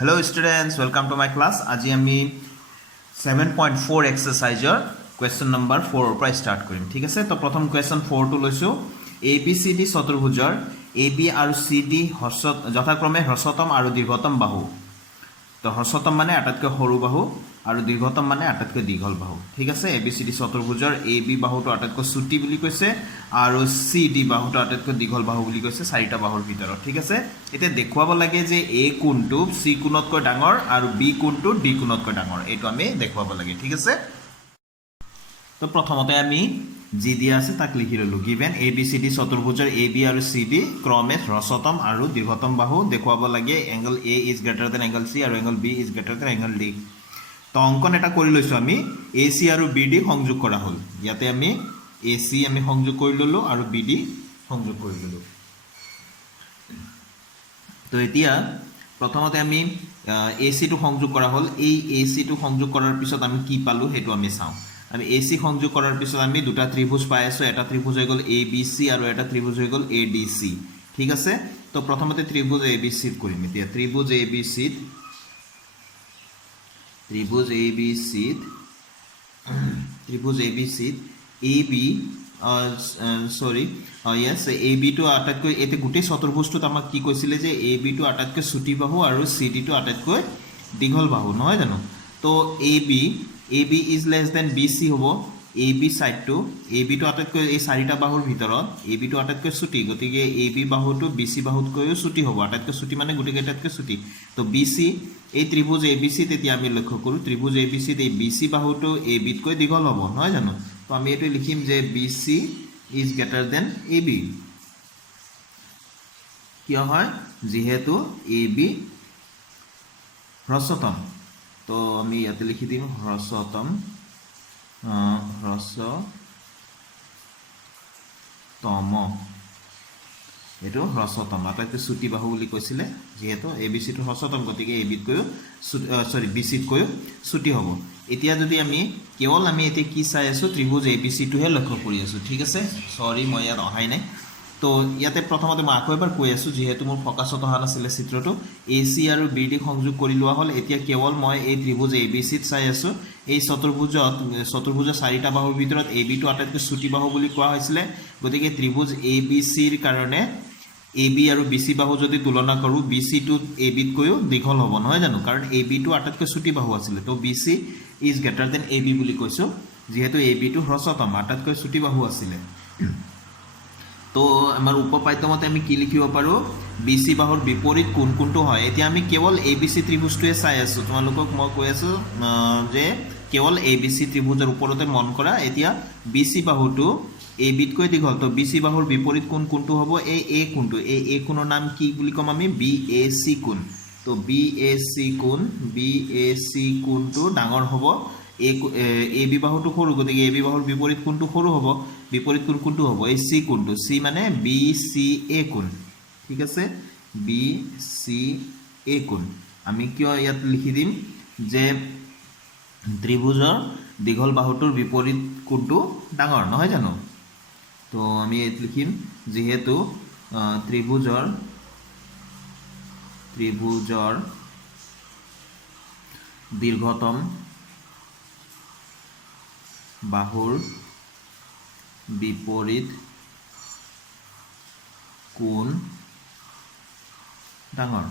Hello students, welcome to my class. আজি আমি 7.4 এক্সাৰসাইজৰ question number 4 ৰ পৰা স্টাৰ্ট কৰিম। ঠিক আছে, তো প্ৰথম question 4 টো লৈছো। ABCD চতুৰ্ভুজৰ AB আৰু CD যথাক্ৰমে হ্ৰস্বতম আৰু দীৰ্ঘতম বাহু। তো হ্ৰস্বতম মানে আটাইতকৈ সৰু বাহু আৰু দীৰ্ঘতম মানে আটাইতকৈ দীঘল বাহু। ঠিক আছে, ABCD চতুৰ্ভুজৰ AB বাহুটো আটাইতকৈ চুটি বুলি কৈছে আৰু CD বাহুটো আটাইতকৈ দীঘল বাহু বুলি কৈছে চাৰিটা বাহুৰ ভিতৰত। ঠিক আছে, এতিয়া দেখুৱাব লাগে যে A কোণটো C কোণতকৈ ডাঙৰ আৰু B কোণটো D কোণতকৈ ডাঙৰ, এইটো আমি দেখুৱাব লাগে। ঠিক আছে, তো প্ৰথমতে আমি যি দিয়া আছে তাক লিখি ললো। গিভেন ABCD চতুৰ্ভুজৰ AB আৰু CD ক্ৰমে হ্ৰস্বতম আৰু দীৰ্ঘতম বাহু দেখুৱাব লাগে। Angle A is greater than angle C আৰু angle B is greater than angle D। তো অংকন এটা কৰি লৈছো আমি, AC আৰু BD সংযোগ কৰা হ'ল। ইয়াতে আমি AC আমি সংযোগ কৰি ললো আৰু BD সংযোগ কৰি ললো। তো এতিয়া প্ৰথমতে আমি AC টো সংযোগ কৰা হ'ল। এই AC টো সংযোগ কৰাৰ পিছত আমি কি পালো সেইটো আমি চাওঁ। আমি AC সংযোগ কৰাৰ পিছত আমি দুটা ত্ৰিভুজ পাই আছো। এটা ত্ৰিভুজ হৈ গ'ল ABC আৰু এটা ত্ৰিভুজ হৈ গ'ল ADC। ঠিক আছে, তো প্ৰথমতে ত্ৰিভুজ ABC কৰিম। এতিয়া ত্ৰিভুজ ABC AB AB টো আটাইতকৈ এতে গোটেই চতুৰ্ভুজটোত আমাক কি কৈছিলে যে AB টো আটাইতকৈ চুটি বাহু আৰু CD টো আটাইতকৈ দীঘল বাহু, নহয় জানো? তো AB is less than BC হ'ব। AB সাইডটো AB টো আটাইতকৈ এই চাৰিটা বাহুৰ ভিতৰত AB টো আটাইতকৈ চুটি, গতিকে AB বাহুটো BC বাহুতকৈও চুটি হ'ব। আটাইতকৈ চুটি মানে গোটেইকেইটাতকৈ চুটি। তো BC এই ত্ৰিভুজ ABC তেতিয়া আমি লক্ষ্য কৰোঁ ত্ৰিভুজ ABC এই BC বাহুটো AB তকৈ দীঘল হ'ব, নহয় জানো? তো আমি এইটো লিখিম যে BC is greater then AB। কিয় হয়? যিহেতু AB হ্ৰস্বতম। তো আমি ইয়াতে লিখি দিম হ্ৰস্বতম এইটো হ্ৰস্বতম আটাইতকৈ চুটি বাহু বুলি কৈছিলে। যিহেতু ABC টো হ্ৰস্বতম, গতিকে AB তকৈও BC তকৈও চুটি হ'ব। এতিয়া যদি আমি কেৱল আমি এতিয়া কি চাই আছো, ত্ৰিভুজ ABC টোহে লক্ষ্য কৰি আছো। ঠিক আছে, সৰি মই ইয়াত অহাই নাই। তো ইয়াতে প্ৰথমতে মই আকৌ এবাৰ কৈ আছো, যিহেতু মোৰ ফকাছত অহা নাছিলে চিত্ৰটো। AC আৰু BD সংযোগ কৰি লোৱা হ'ল। এতিয়া কেৱল মই এই ত্ৰিভুজ ABC ত চাই আছো। এই চতুৰ্ভুজৰ চাৰিটা বাহুৰ ভিতৰত AB টো আটাইতকৈ চুটি বাহু বুলি কোৱা হৈছিলে। গতিকে ত্ৰিভুজ ABC ৰ কাৰণে AB আৰু BC বাহু যদি তুলনা কৰোঁ, BC টো AB তকৈও দীঘল হ'ব, নহয় জানো? কাৰণ AB টো আটাইতকৈ চুটি বাহু আছিলে। তো BC is greater then AB বুলি কৈছোঁ, যিহেতু AB টো হ্ৰস্বতম আটাইতকৈ চুটি বাহু আছিলে। তো আমাৰ উপপাদ্যমতে আমি কি লিখিব পাৰোঁ, BC বাহুৰ বিপৰীত কোণ কোনটো হয়। এতিয়া আমি কেৱল ABC ত্ৰিভুজটোৱে চাই আছো। তোমালোকক মই কৈ আছো যে কেৱল ABC ত্ৰিভুজৰ ওপৰতে মন কৰা। এতিয়া BC বাহুটো AB তকৈ দীঘল। তো BC বাহুৰ বিপৰীত কোণ কোনটো হ'ব? এই A কোণটো। এই A কোণৰ নাম কি বুলি ক'ম আমি? BAC কোণ। তো BAC কোণটো ডাঙৰ হ'ব। AB বাহুটো সৰু, গতিকে AB বাহুৰ বিপৰীত কোণটো সৰু হ'ব। বিপৰীত কোণ কোনটো হ'ব? এই C কোণটো। C মানে BCA কোণ। ঠিক আছে, BCA কোণ। আমি কিয় ইয়াত লিখি দিম যে ত্ৰিভুজৰ দীঘল বাহুটোৰ বিপৰীত কোণটো ডাঙৰ, নহয় জানো? তো আমি ইয়াত লিখিম যিহেতু ত্ৰিভুজৰ দীৰ্ঘতম বাহুৰ বিপৰীত কোণ ডাঙৰ।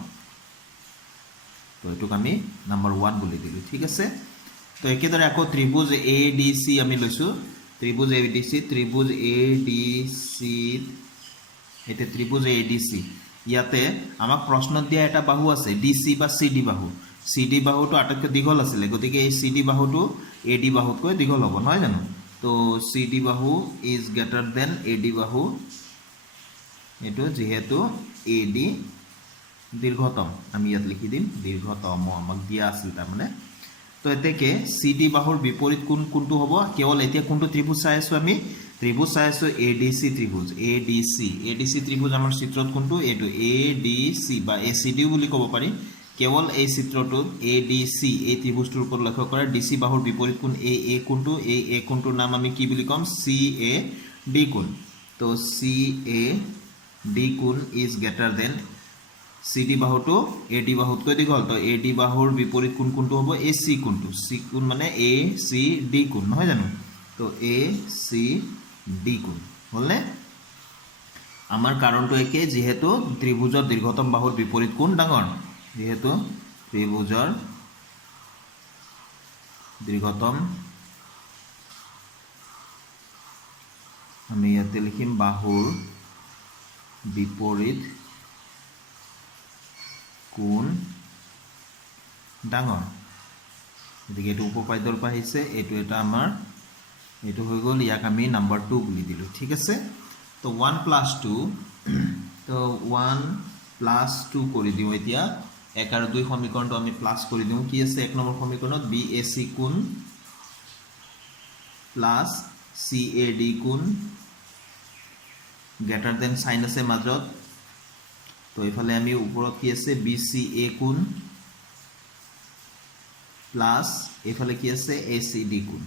তো এইটোক আমি নম্বৰ 1 বুলি দিলোঁ। ঠিক আছে, তো একেদৰে আকৌ ত্ৰিভুজ ADC আমি লৈছোঁ। ত্ৰিভুজ ADC এতিয়া ত্ৰিভুজ ADC ইয়াতে আমাক প্ৰশ্নত দিয়া এটা বাহু আছে DC বা CD বাহু। CD বাহুটো আটাইতকৈ দীঘল আছিলে, গতিকে এই CD বাহুটো AD বাহুতকৈ দীঘল হ'ব, নহয় জানো? তো CD বাহু ইজ গ্ৰেটাৰ দেন AD বাহু, এইটো যিহেতু AD দীৰ্ঘতম। আমি ইয়াত লিখি দিম দীৰ্ঘতম, আমাক দিয়া আছিল তাৰমানে। তো এতেকে CD বাহুৰ বিপৰীত কোণ কোনটো হ'ব? কেৱল এতিয়া কোনটো ত্ৰিভুজ চাই আছো আমি? ত্ৰিভুজ চাই আছো ADC ত্ৰিভুজ। ADC ত্ৰিভুজ আমাৰ চিত্ৰত কোনটো? এইটো ADC বা ACD বুলি ক'ব পাৰি। কেৱল এই চিত্ৰটোত ADC এই ত্ৰিভুজটোৰ ওপৰত লক্ষ্য কৰা। DC বাহুৰ বিপৰীত কোণ A কোণটো। এই কোণটোৰ নাম আমি কি বুলি ক'ম? CAD কোণ। তো CAD কোণ ইজ গ্ৰেটাৰ দেন CD বাহুটো AD বাহুতকৈ দীঘল তো AD বাহুৰ বিপৰীত কোণ কোনটো হ'ব AC কোণটো C কোণ মানে ACD কোণ নহয় জানো তো ACD কোণ হলনে আমাৰ কাৰণটো একে যেহেতু ত্ৰিভুজৰ দীৰ্ঘতম বাহুৰ বিপৰীত কোণ ডাঙৰ যেহেতু ত্ৰিভুজৰ দীৰ্ঘতম আমি ইয়াতে লিখিম বাহুৰ বিপৰীত কোণ ডাঙৰ গতিকে এইটো উপপাদ্যৰ পৰা আহিছে এইটো এটা আমাৰ এইটো হৈ গ'ল ইয়াক আমি নাম্বাৰ 2 বুলি দিলোঁ ঠিক আছে তো 1 + 2 তো 1 + 2 কৰি দিওঁ এতিয়া 1 আৰু 2 সমীকৰণটো আমি প্লাস কৰি দিওঁ কি আছে 1 নম্বৰ সমীকৰণত BAC কোণ প্লাস CAD কোণ গ্ৰেটাৰ দেন সাইন আছে মাজত তো এফালে আমি ওপৰত কি আছে BCA কোণ প্লাস এফালে কি আছে ACD কোণ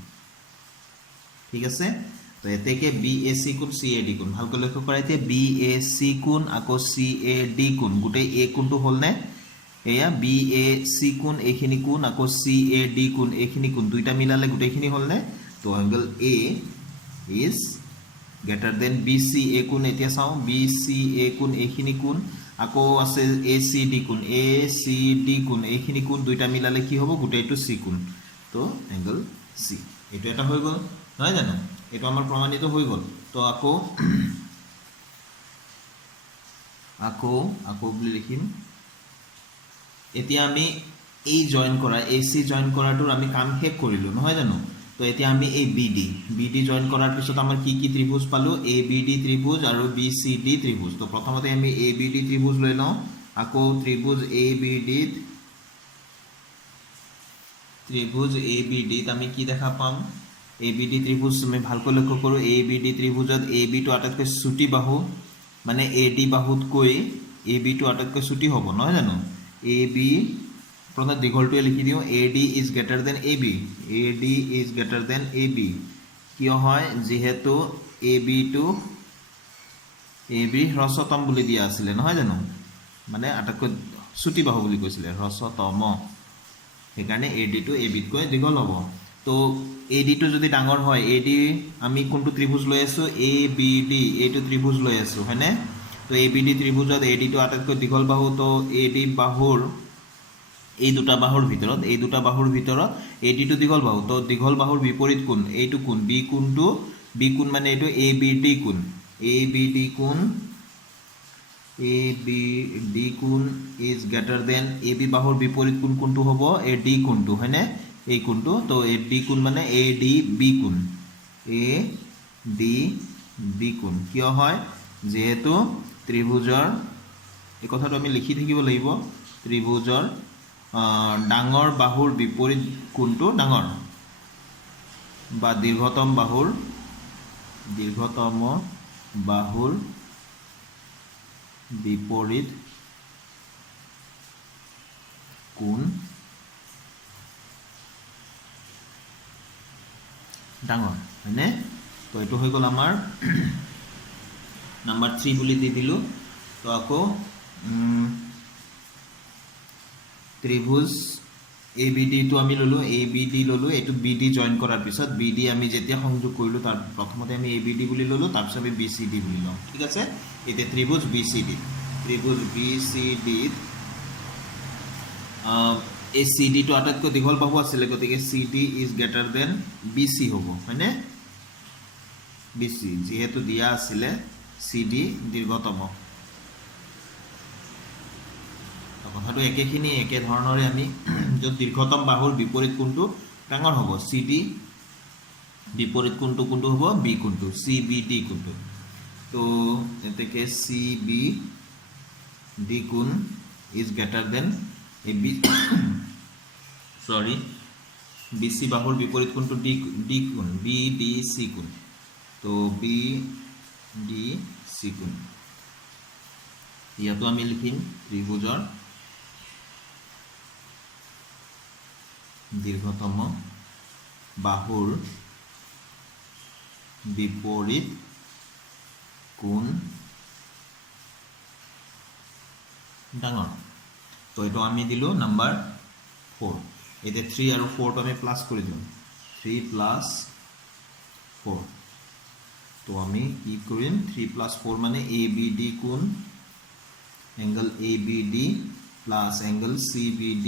ঠিক আছে তো এতেকে BAC কোণ CAD কোণ ভালকৈ লক্ষ্য কৰা এতিয়া BAC কোণ আকৌ CAD কোণ গোটেই A কোণটো হল নে এয়া BAC কোণ এইখিনি কোণ আকৌ CAD কোণ এইখিনি কোণ দুইটা মিলালে গোটেইখিনি হল নে তো angle A is greater than BCA কোণ এতিয়া চাও BCA কোণ এইখিনি কোণ আকৌ আছে ACD কোণ এইখিনি কোণ দুইটা মিলালে কি হ'ব গোটেইটো C কোণ তো এংগল C এটো এটা হৈ গ'ল নহয় জানো এটো আমাৰ প্ৰমাণিত হৈ গ'ল তো আকৌ বুলি লিখিম এতিয়া আমি এই জয়েন কৰা AC জয়েন কৰাটোৰ আমি কাম শেষ কৰিলো নহয় জানো তো এতিয়া আমি এই BD জয়েন কৰাৰ পিছত আমাৰ কি কি ত্ৰিভুজ পালো ABD ত্ৰিভুজ আৰু BCD ত্ৰিভুজ তো প্ৰথমতে আমি ABD ত্ৰিভুজ লৈ লওঁ আকৌ ত্ৰিভুজ ABD ত আমি কি দেখা পাম ABD ত্ৰিভুজ আমি ভালকৈ লক্ষ্য কৰো ABD ত্ৰিভুজত AB টো আটাইতকৈ চুটি বাহু মানে AD বাহুতকৈ AB টো আটাইতকৈ চুটি হ'ব নহয় জানো AB প্ৰথমে দীঘলটোৱে লিখি দিওঁ AD is greater than AB কিয় হয় যেহেতু AB হ্ৰস্বতম বুলি দিয়া আছিল নহয় জানো মানে আটাইতকৈ চুটি বাহু বুলি কৈছিল হ্ৰস্বতম সেইকাৰণে AD টো AB তকৈ দীঘল হ'ব তো AD টো যদি ডাঙৰ হয় AD আমি কোনটো ত্ৰিভুজ লৈ আছো ABD এইটো ত্ৰিভুজ লৈ আছো হয়নে তো ABD ত্ৰিভুজত AD টো আটাইতকৈ দীঘল বাহু তো AD বাহুৰ এই দুটা বাহুৰ ভিতৰত AD টো দীঘল বাহু তো দীঘল বাহুৰ বিপৰীত কোণ এইটো কোণ B কোণ মানে এইটো ABD কোণ is greater than AB বাহুৰ বিপৰীত কোণ কোনটো হ'ব AD কোণটো হয়নে এই কোণটো তো AD কোণ মানে ADB কোণ কিয় হয় যেহেতু ত্ৰিভুজৰ এই কথাটো আমি লিখি থাকিব লাগিব ত্ৰিভুজৰ ডাঙৰ বাহুৰ বিপৰীত কোণটো ডাঙৰ বা দীৰ্ঘতম বাহুৰ বিপৰীত কোণ ডাঙৰ হয়নে তো এইটো হৈ গ'ল আমাৰ নাম্বাৰ 3 বুলি দি দিলো তো আকৌ ত্ৰিভুজ ABD টো আমি ললো এইটো BD জয়েন কৰাৰ পিছত BD আমি যেতিয়া সংযোগ কৰিলো তাৰ প্ৰথমতে আমি ABD বুলি ললো তাৰ পিছত আমি BCD বুলি লওঁ ঠিক আছে এতিয়া ত্ৰিভুজ BCD ACD টো আটাইতকৈ দীঘল বাহু আছিল গতিকে CD is greater than BC হ'ব হয়নে BC যেহেতু দিয়া আছিল CD দীৰ্ঘতম কথাটো একেখিনি একে ধৰণৰে আমি য'ত দীৰ্ঘতম বাহুৰ বিপৰীত কোণটো ডাঙৰ হ'ব CD বিপৰীত কোণটো হ'ব B কোণটো CBD কোণটো তো এতেকে CBD কোণ is greater than BC বাহুৰ বিপৰীত কোণটো D কোণ BDC কোণ তো BDC কোণ ইয়াতো আমি লিখিম ত্ৰিভুজৰ দীৰ্ঘতম বাহুৰ বিপৰীত কোণ ডাঙৰ তো এইটো আমি দিলোঁ নাম্বাৰ 4 এতিয়া 3 আৰু 4 টো আমি প্লাছ কৰি দিওঁ 3 প্লাছ 4 তো আমি কি কৰিম 3 প্লাছ 4 মানে ABD কোণ angle ABD plus angle CBD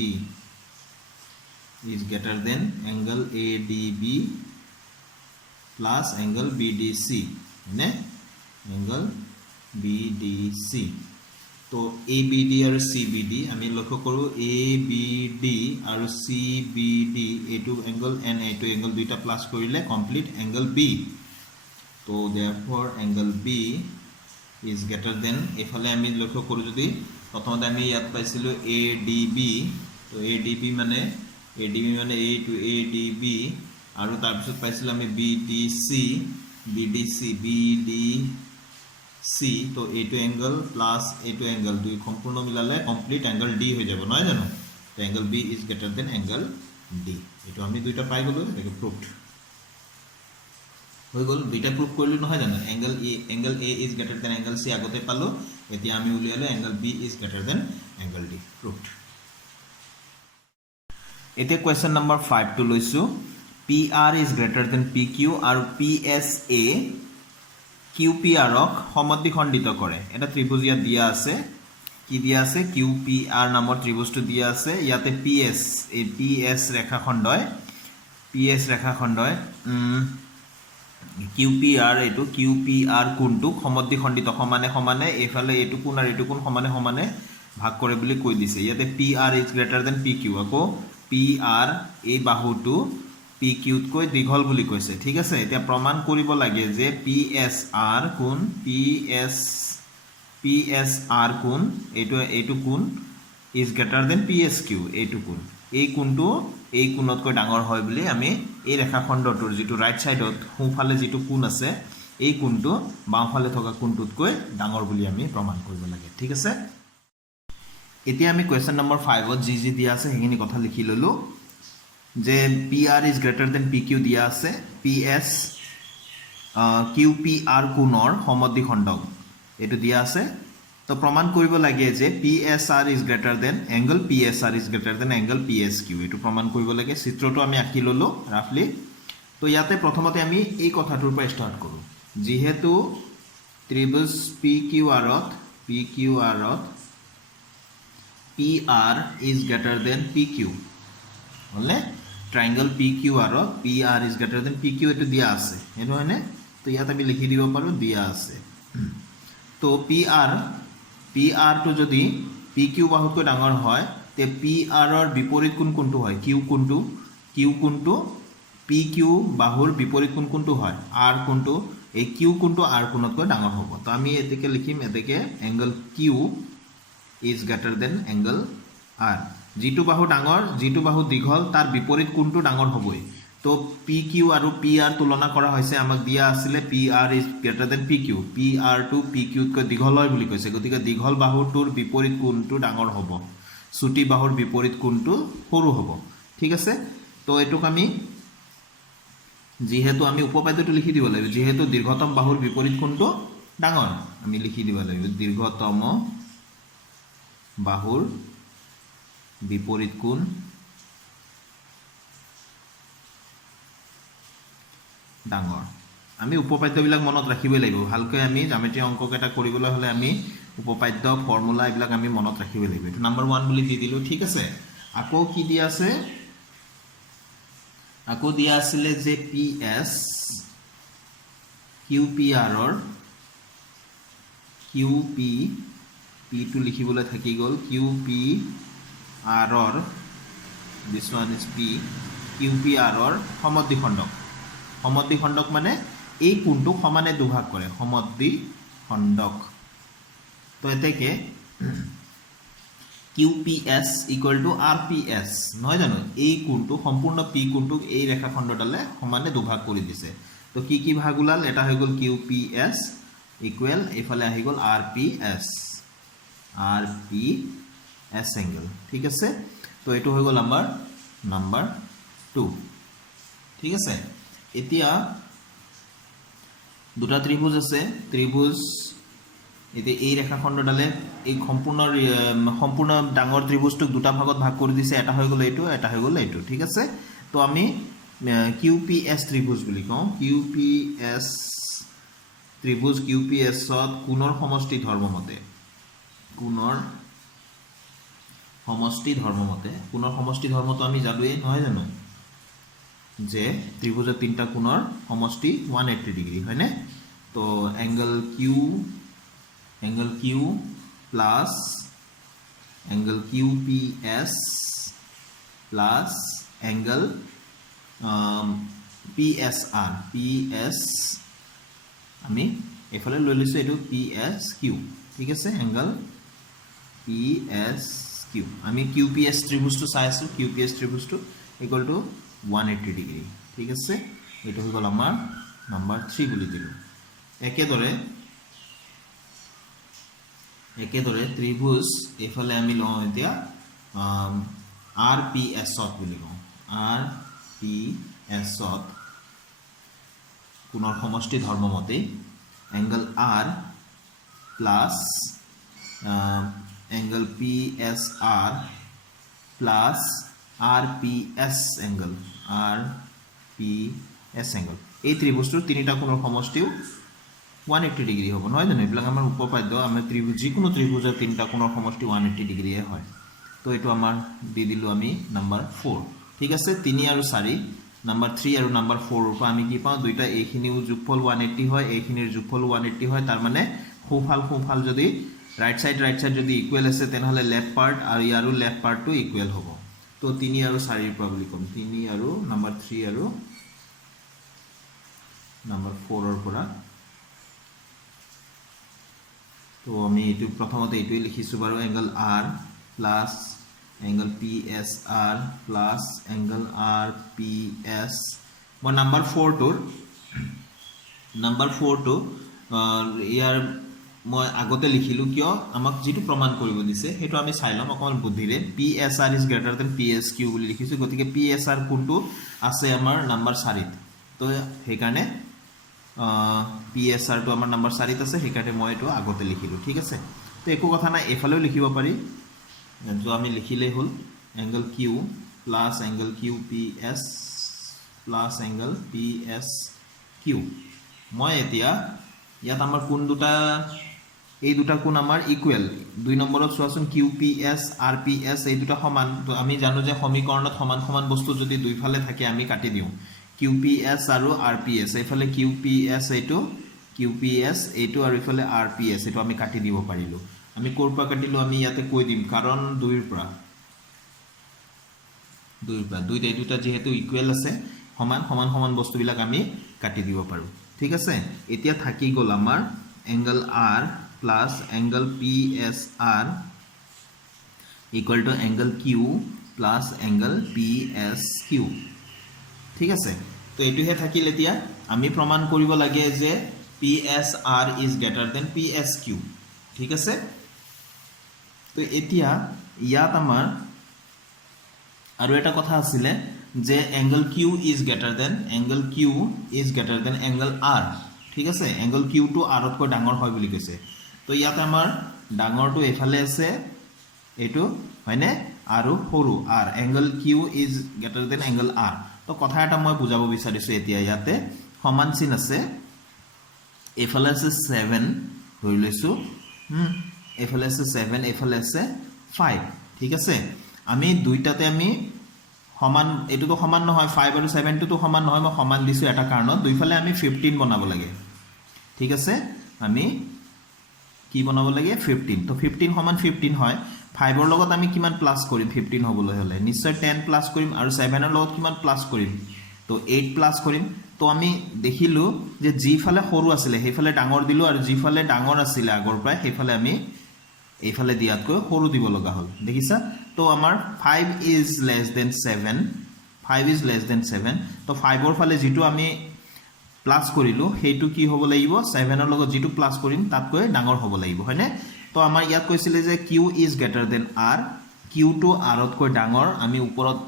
is greater than angle ADB plus angle BDC है angle BDC तो ABD और CBD আমি লক্ষ্য কৰো ABD और CBD এটো angle and এটো angle দুইটা প্লাস কৰিলে কমপ্লিট angle B তো therefore angle B is greater than এফালে আমি লক্ষ্য কৰো যদি প্ৰথমতে আমি ইয়াত পাইছিলো ADB তো ADB মানে A to ADB আৰু তাৰ পিছত পাইছিল আমি BDC তো এইটো এংগল প্লাস এইটো এংগল দুই সম্পূৰ্ণ মিলালে কমপ্লিট এংগল D হৈ যাব নহয় জানো তো angle B is greater than angle D এইটো আমি দুইটা পাই গলো এটাকে প্রুফড হৈ গল দুইটা প্রুফ কৰিলো নহয় জানো angle A is greater than angle C আগতে পালো এতিয়া আমি উলিয়ালো angle B is greater than angle D proved এতিয়া কোৱেশ্চন নম্বৰ 5 টো লৈছো PR is greater than PQ আৰু PSA QPR ক সমদ্বিখণ্ডিত কৰে এটা ত্ৰিভুজ ইয়াত দিয়া আছে কি দিয়া আছে QPR নামৰ ত্ৰিভুজটো দিয়া আছে ইয়াতে PS ৰেখাখণ্ডয় QPR এটো QPR কোণটো সমদ্বিখণ্ডিত সমানে সমানে এফালে এটো কোণ আৰু এটো কোণ সমানে সমানে ভাগ কৰে বুলি কৈ দিছে ইয়াতে PR is greater than PQ আকৌ PR এই বাহুটো PQ তকৈ দীঘল বুলি কৈছে ঠিক আছে এতিয়া প্ৰমাণ কৰিব লাগে যে PSR কোণ এইটো কোণ is greater than PSQ এইটো কোণ এই কোণটো এই কোণতকৈ ডাঙৰ হয় বুলি আমি এই ৰেখাখণ্ডটোৰ যেটো ৰাইট সাইডত সোঁফালে যেটো কোণ আছে এই কোণটো বাওঁফালে থকা কোণটোতকৈ ডাঙৰ বুলি আমি প্ৰমাণ কৰিব লাগে ঠিক আছে এতিয়া আমি কোৱেশ্চন নম্বৰ 5 ত জি দিয়া আছে হেখিনি কথা লিখি ললো যে PR is greater than PQ দিয়া আছে PS QPR কোণৰ সমদ্বিখণ্ডক এটো দিয়া আছে তো প্ৰমাণ কৰিব লাগে যে PSR is greater than angle PSR is greater than angle PSQ এটো প্ৰমাণ কৰিব লাগে চিত্ৰটো আমি আঁকি ললো ৰাফলি তো ইয়াতে প্ৰথমতে আমি এই কথাটোৰ পৰা ষ্টাৰ্ট কৰো যেহেতু ত্ৰিভুজ PQR to PR is greater than PQ হলে triangle PQR to PR is greater than PQ এটো দিয়া আছে এনো হয়নে তো ইয়াত আমি লিখি দিব পাৰো দিয়া আছে তো PR তো যদি PQ বাহুতকৈ ডাঙৰ হয় তে PR ৰ বিপৰীত কোণ কোনটো হয় Q কোণটো PQ বাহুৰ বিপৰীত কোণ কোনটো হয় R কোণটো এই Q কোণটো R কোণতকৈ ডাঙৰ হ'ব তো আমি এতেকে লিখিম এতেকে angle Q is greater than angle R যেটো বাহু ডাঙৰ যেটো বাহু দীঘল তাৰ বিপৰীত কোণটো ডাঙৰ হ'বই তো PQ আৰু PR তুলনা কৰা হৈছে আমাক দিয়া আছিল PR is greater than PQ PR to PQ তকৈ দীঘল হয় বুলি কৈছে গতিকে দীঘল বাহুটোৰ বিপৰীত কোণটো ডাঙৰ হ'ব ছুটি বাহুৰ বিপৰীত কোণটো সৰু হ'ব ঠিক আছে তো এটোক আমি যেহেতু আমি উপপাদ্যটো লিখি দিব লাগিব যেহেতু দীৰ্ঘতম বাহুৰ বিপৰীত কোণটো ডাঙৰ আমি লিখি দিব লাগিব দীৰ্ঘতম বাহুৰ বিপৰীত কোণ ডাঙৰ আমি উপপাদ্যবিলাক মনত ৰাখিবই লাগিব ভালকৈ আমি জ্যামিতি অংককেটা কৰিবলৈ হলে আমি উপপাদ্য ফৰ্মুলা এইবিলাক আমি মনত ৰাখিবই লাগিব এটো নাম্বাৰ 1 বুলি দি দিলো ঠিক আছে আকৌ কি দিয়া আছে আকৌ দিয়া আছিল যে PS QPR ৰ QP P to লিখিবলৈ থাকি গল QPR ৰ this one is P QPR ৰ সমদ্বিখণ্ডক মানে এই কোণটো সমানে দুভাগ কৰে সমদ্বিখণ্ডক তো এতেকে QPS equal to RPS নহয় জানো এই কোণটো সম্পূৰ্ণ P কোণটোক এই ৰেখাখণ্ডডালে সমানে দুভাগ কৰি দিছে তো কি ভাগ ওলাল এটা হৈ গল QPS ইকুৱেল এফালে আহি গল RPS angle ঠিক আছে তো এটো হৈ গল আমাৰ নাম্বাৰ 2 ঠিক আছে এতিয়া দুটা ত্ৰিভুজ আছে ত্ৰিভুজ এতে এই ৰেখাখণ্ডডালে এই সম্পূৰ্ণ ডাঙৰ ত্ৰিভুজটোক দুটা ভাগত ভাগ কৰি দিছে এটা হৈ গ'ল এইটো এটা হৈ গ'ল এইটো ঠিক আছে তো আমি QPS ত্ৰিভুজ বুলি কওঁ QPS ত্ৰিভুজ QPS ত কোণৰ সমষ্টি ধৰ্মমতে কোণৰ সমষ্টি ধৰ্মটো আমি জানোৱে নহয় জানো যে ত্ৰিভুজৰ তিনটা কোণৰ সমষ্টি 180 ডিগ্ৰী হয়নে তো angle Q plus angle QPS plus angle PSR PS আমি এফালে লৈ লৈছো এটো PSQ ঠিক আছে angle PSQ আমি QPS ত্ৰিভুজটো চাইছো QPS ত্ৰিভুজটো ইকুয়াল টু 180 ডিগ্ৰী ঠিক আছে এটো হৈ গল আমাৰ নাম্বাৰ 3 বুলি দিলো একেদৰে ত্ৰিভুজ এফালে আমি লওঁ এতিয়া RPS ত বুলি কওঁ RPS ত কোণৰ সমষ্টি ধৰ্মমতে angle R plus angle PSR plus RPS angle এই ত্ৰিভুজটোৰ তিনিটা কোণৰ সমষ্টিও 180 ডিগ্ৰী হ'ব নহয় জানো এবিলাক আমাৰ উপপাদ্য আমাৰ ত্ৰিভুজ যিকোনো ত্ৰিভুজৰ তিনটা কোণৰ সমষ্টি 180 ডিগ্ৰী হয় তো এটো আমাৰ দি দিলো আমি নাম্বাৰ 4 ঠিক আছে 3 আৰু 4 নাম্বাৰ 3 আৰু নাম্বাৰ 4 ৰ পৰা আমি কি পাওঁ দুইটা এইখিনিও যোগফল 180 হয় এইখিনিৰ যোগফল 180 হয় তাৰ মানে সোফাল যদি ৰাইট সাইড যদি ইকুৱেল আছে তেনেহলে লেফট পাৰ্ট আৰু ইয়াৰো লেফট পাৰ্টটো ইকুৱেল হ'ব তো 3 আৰু 4 ৰ পৰা বুলি কম 3 আৰু নাম্বাৰ 3 আৰু নাম্বাৰ 4 ৰ পৰা তো আমি এটো প্ৰথমতে এটোই লিখিছো বাৰু angle R plus angle PSR plus angle RPS মই নাম্বাৰ 4 টো ইয়াৰ মই আগতে লিখিলো কিয় আমাক যেটো প্ৰমাণ কৰিব দিছে হেটো আমি চাইলাম অকমান বুদ্ধিৰে PSR is greater than PSQ বুলি লিখিছো গতিকে PSR কোনটো আছে আমাৰ নাম্বাৰ 4 তো সেই কাৰণে PSR তো আমাৰ নাম্বাৰ 4 আছে হেকাতে মই এটো আগতে লিখিলো ঠিক আছে তো একো কথা না এফালেও লিখিব পাৰি जो আমি লিখিলে হল angle Q plus angle QPS plus angle PSQ মই এতিয়া ইয়াত আমাৰ কোন দুটা এই দুটা কোণ আমাৰ ইকুৱেল 2 নম্বৰত চোৱাচোন QPS RPS এই দুটা সমান তো আমি জানো যে সমীকৰণত সমান বস্তু যদি দুইফালে থাকে আমি কাটি দিও QPS আৰু RPS এইফালে QPS এইটো আৰু ইফালে RPS এইটো আমি কাটি দিব পাৰিলো আমি কোৰ পৰা কাটিলো আমি ইয়াতে কৈ দিম কাৰণ 2 ৰ পৰা দুইটা যেহেতু ইকুৱেল আছে সমান বস্তুবিলাক আমি কাটি দিব পাৰো ঠিক আছে এতিয়া থাকি গল আমাৰ angle R plus angle PSR equal to angle Q plus angle PSQ ঠিক আছে তো এটোহে থাকিল এতিয়া আমি প্ৰমাণ কৰিব লাগে যে PSR is greater than PSQ ঠিক আছে তো এতিয়া ইয়াত আমাৰ আৰু এটা কথা আছিল যে angle Q is greater than angle R ঠিক আছে এংগল Q টো R তকৈ ডাঙৰ হয় বুলি কৈছে তো ইয়াত আমাৰ ডাঙৰটো এফালে আছে এটো হয়নে আৰু সৰু R angle Q is greater than angle R তো কথা এটা মই বুজাব বিচাৰিছো এতিয়া ইয়াতে সমান চিন আছে এফালে আছে 7 ধৰি লৈছো এফালে আছে 7 এফালে আছে 5 ঠিক আছে আমি দুইটাতে আমি সমান এটো তো সমান নহয় 5 আৰু 7 টো সমান নহয় মই সমান দিছো এটা কাৰণত দুইফালে আমি 15 বনাব লাগে ঠিক আছে আমি কি বনাব লাগে 15 তো 15 সমান 15 হয় 5 ৰ লগত আমি কিমান প্লাস কৰিম 15 হ'বলৈ হলে নিশ্চয় 10 প্লাস কৰিম আৰু 7 ৰ লগত কিমান প্লাস কৰিম তো 8 প্লাস কৰিম তো আমি দেখিলো যে জিফালে সৰু আছিল হেফালে ডাঙৰ দিলো আৰু জিফালে ডাঙৰ আছিল আগৰ পৰাই হেফালে আমি এইফালে দিয়াতকৈ সৰু দিব লগা হল দেখিছা তো আমাৰ 5 is less than 7 তো 5 ৰ ফালে যেটো আমি প্লাস কৰিলো হেইটো কি হ'ব লাগিব 7 ৰ লগত যেটো প্লাস কৰিম তাতকৈ ডাঙৰ হ'ব লাগিব হয়নে তো আমাৰ ইয়াত কৈছিলে যে Q is greater than R Q to R তকৈ ডাঙৰ আমি ওপৰত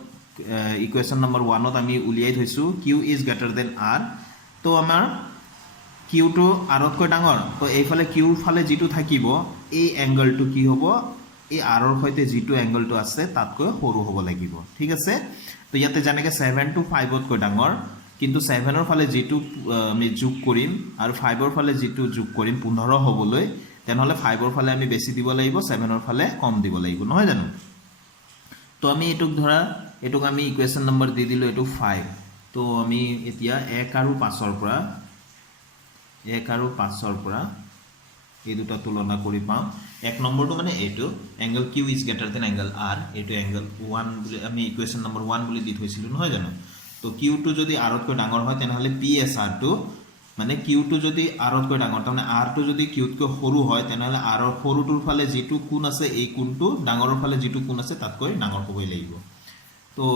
ইকুৱেশ্যন নম্বৰ 1 ত আমি উলিয়াই থৈছো Q is greater than R তো আমাৰ কিউটো আৰতকৈ ডাঙৰ তো এইফালে কিউৰ ফালে যিটো থাকিব এই এংগলটো কি হ'ব এই আৰৰ সৈতে যিটো এংগলটো আছে তাতকৈ সৰু হ'ব লাগিব ঠিক আছে তো ইয়াতে যেনেকৈ 7 to 5 তকৈ ডাঙৰ কিন্তু 7 ৰ ফালে যিটো আমি যোগ কৰিম আৰু 5 ৰ ফালে যিটো যোগ কৰিম 15 হ'বলৈ তেনেহ'লে 5 ৰ ফালে আমি বেছি দিব লাগিব 7 ৰ ফালে কম দিব লাগিব নহয় জানো তো আমি এটুক ধৰা এটুক আমি ইকুৱেশ্যন নম্বৰ দি দিলো এটু 5 তো আমি এতিয়া 1 আৰু 5 ৰ পৰা 1 আৰু 5 ৰ পৰা এই দুটা তুলনা কৰি পাম এক নম্বৰটো মানে এইটো angle Q is greater than angle R এইটো এংগল 1 বুলি আমি ইকুৱেশ্যন নম্বৰ 1 বুলি দি থৈছিলো নহয় জানো তো কিউটো যদি আৰতকৈ ডাঙৰ হয় তেনেহ'লে পি এছ আৰটো মানে কিউটো যদি আৰতকৈ ডাঙৰ তাৰমানে আৰটো যদি কিউতকৈ সৰু হয় তেনেহ'লে আৰৰ সৰুটোৰ ফালে যিটো কোণ আছে এই কোণটো ডাঙৰৰ ফালে যিটো কোণ আছে তাতকৈ ডাঙৰ হ'বই লাগিব তো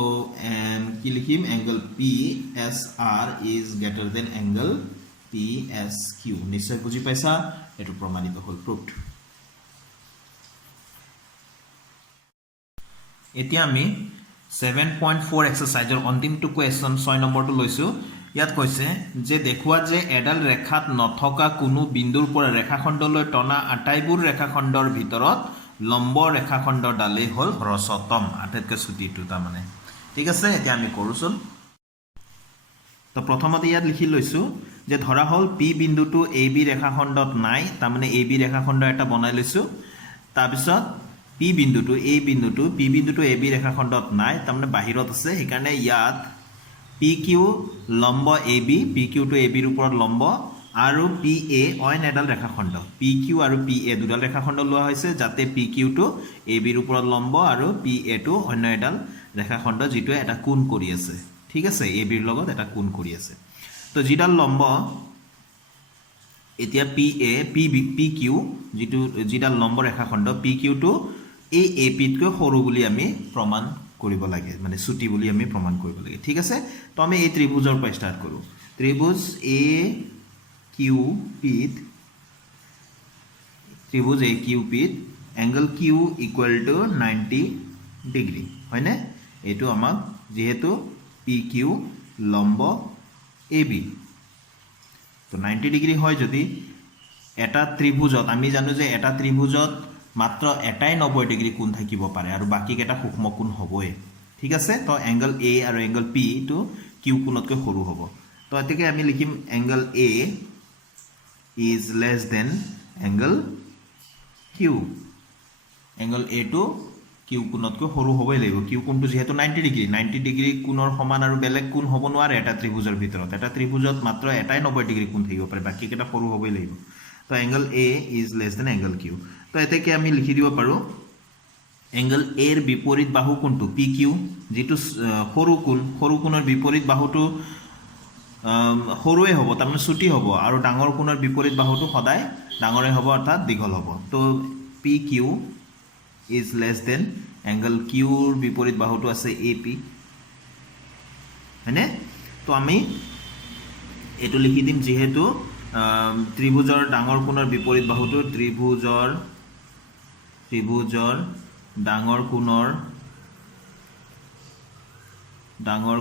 কি লিখিম angle P S R is greater than angle P S Q নিশ্চয় বুজি পাইছা এটো প্ৰমাণিত হ'ল প্ৰুভড এতিয়া আমি 7.4 এক্সাৰসাইজৰ অন্তিমটো কোৱেশ্চন 6 নম্বৰটো লৈছো ইয়াত কৈছে যে দেখুৱা যে এডাল ৰেখাত নথকা কোনো বিন্দুৰ পৰা ৰেখাখণ্ডলৈ টনা আটাইবোৰ ৰেখাখণ্ডৰ ভিতৰত লম্ব ৰেখাখণ্ডৰ ডালেই হ'ল হ্ৰস্বতম আটাইতকৈ ছুটিটো তাৰমানে ঠিক আছে এতিয়া আমি কৰোচোন তো প্ৰথমতে ইয়াত লিখি লৈছো যে ধৰা হ'ল পি বিন্দুটো এ বি ৰেখাখণ্ডত নাই তাৰমানে এ বি ৰেখাখণ্ড এটা বনাই লৈছো তাৰপিছত পি বিন্দুটো পি বিন্দুটো এ বি ৰেখাখণ্ডত নাই তাৰমানে বাহিৰত আছে সেইকাৰণে ইয়াত পি কিউ লম্ব এ বি পি কিউটো এ বিৰ ওপৰত লম্ব আৰু পি এ অইন এডাল ৰেখাখণ্ড পি কিউ আৰু পি এ দুডাল ৰেখাখণ্ড লোৱা হৈছে যাতে পি কিউটো এ বিৰ ওপৰত লম্ব আৰু পি এটো অন্য এডাল ৰেখাখণ্ড যিটো এটা কোণ কৰি আছে ঠিক আছে এ বিৰ লগত এটা কোণ কৰি আছে তো যিডাল লম্ব এতিয়া পি এ পি কিউ যিডাল লম্ব ৰেখাখণ্ড পি কিউটো এই এ পিতকৈ সৰু বুলি আমি প্ৰমাণ কৰিব লাগে মানে ছুটি বুলি আমি প্ৰমাণ কৰিব লাগে ঠিক আছে তো আমি এই ত্ৰিভুজৰ পৰা ষ্টাৰ্ট কৰোঁ ত্ৰিভুজ এ কিউ পিত angle Q equal to 90 degree হয়নে এইটো আমাক যেহেতু পি কিউ লম্ব এ বি তো 90 ডিগ্ৰী হয় যদি এটা ত্ৰিভুজত আমি জানো যে এটা ত্ৰিভুজত মাত্ৰ এটাই 90 ডিগ্ৰী কোণ থাকিব পাৰে আৰু বাকি কেটা সূক্ষ্ম কোণ হ'বই ঠিক আছে তো এংগল এ আৰু এংগল পি টো কিউ কোণতকৈ সৰু হ'ব তো এতিকে আমি লিখিম angle A is less than angle Q angle A টো কিউ কোণতকৈ সৰু হ'বই লাগিব কিউ কোণটো যেহেতু 90 ডিগ্ৰী কোণৰ সমান আৰু বেলেগ কোণ হ'ব নোৱাৰে এটা ত্ৰিভুজৰ ভিতৰত এটা ত্ৰিভুজত মাত্ৰ এটাই 90 ডিগ্ৰী কোণ থাকিব পাৰে বাকি কেটা সৰু হ'বই লাগিব তো angle A is less than angle Q তো এতেকে আমি লিখি দিব পাৰো এংগল এৰ বিপৰীত বাহু কোণটো পি কিউ যেটো সৰু কোণৰ বিপৰীত বাহুটো সৰুৱে হ'ব তাৰমানে ছুটি হ'ব আৰু ডাঙৰ কোণৰ বিপৰীত বাহুটো সদায় ডাঙৰে হ'ব অৰ্থাৎ দীঘল হ'ব তো P Q is less than angle কিউৰ বিপৰীত বাহুটো আছে এ পি হয়নে তো আমি এটো লিখি দিম যেহেতু ত্ৰিভুজৰ ডাঙৰ কোণৰ বিপৰীত বাহুটো ত্ৰিভুজৰ ডাঙৰ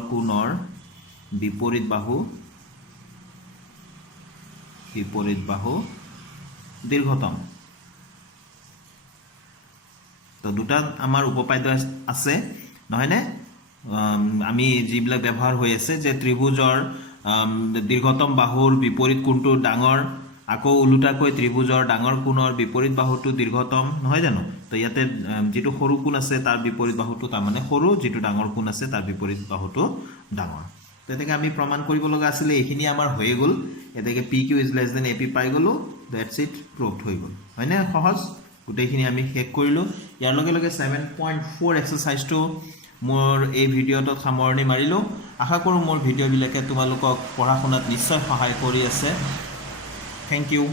কোণৰ বিপৰীত বাহু দীৰ্ঘতম তো দুটা আমাৰ উপপাদ্য আছে নহয়নে আমি যিবিলাক ব্যৱহাৰ হৈ আছে যে ত্ৰিভুজৰ দীৰ্ঘতম বাহুৰ বিপৰীত কোণটো ডাঙৰ আকৌ উলুটাকৈ ত্ৰিভুজৰ ডাঙৰ কোণৰ বিপৰীত বাহুটো দীৰ্ঘতম নহয় জানো তো ইয়াতে যেটো সৰু কোণ আছে তাৰ বিপৰীত বাহুটো তাৰমানে সৰু যেটো ডাঙৰ কোণ আছে তাৰ বিপৰীত বাহুটো ডাঙৰ তো এতেকে আমি প্ৰমাণ কৰিব লগা আছিল এইখিনি আমাৰ হৈ গ'ল এতেকে P Q is less than A P পাই গ'লো দ্যাটস ইট প্ৰুভড হৈ গ'ল হয়নে সহজ গোটেইখিনি আমি শেষ কৰিলো ইয়াৰ লগে লগে 7.4 এক্সাৰসাইজটো মোৰ এই ভিডিঅ'টো সামৰণি মাৰিলো আশা কৰোঁ মোৰ ভিডিঅ'বিলাকে তোমালোকক পঢ়া শুনাত নিশ্চয় সহায় কৰি আছে Thank you.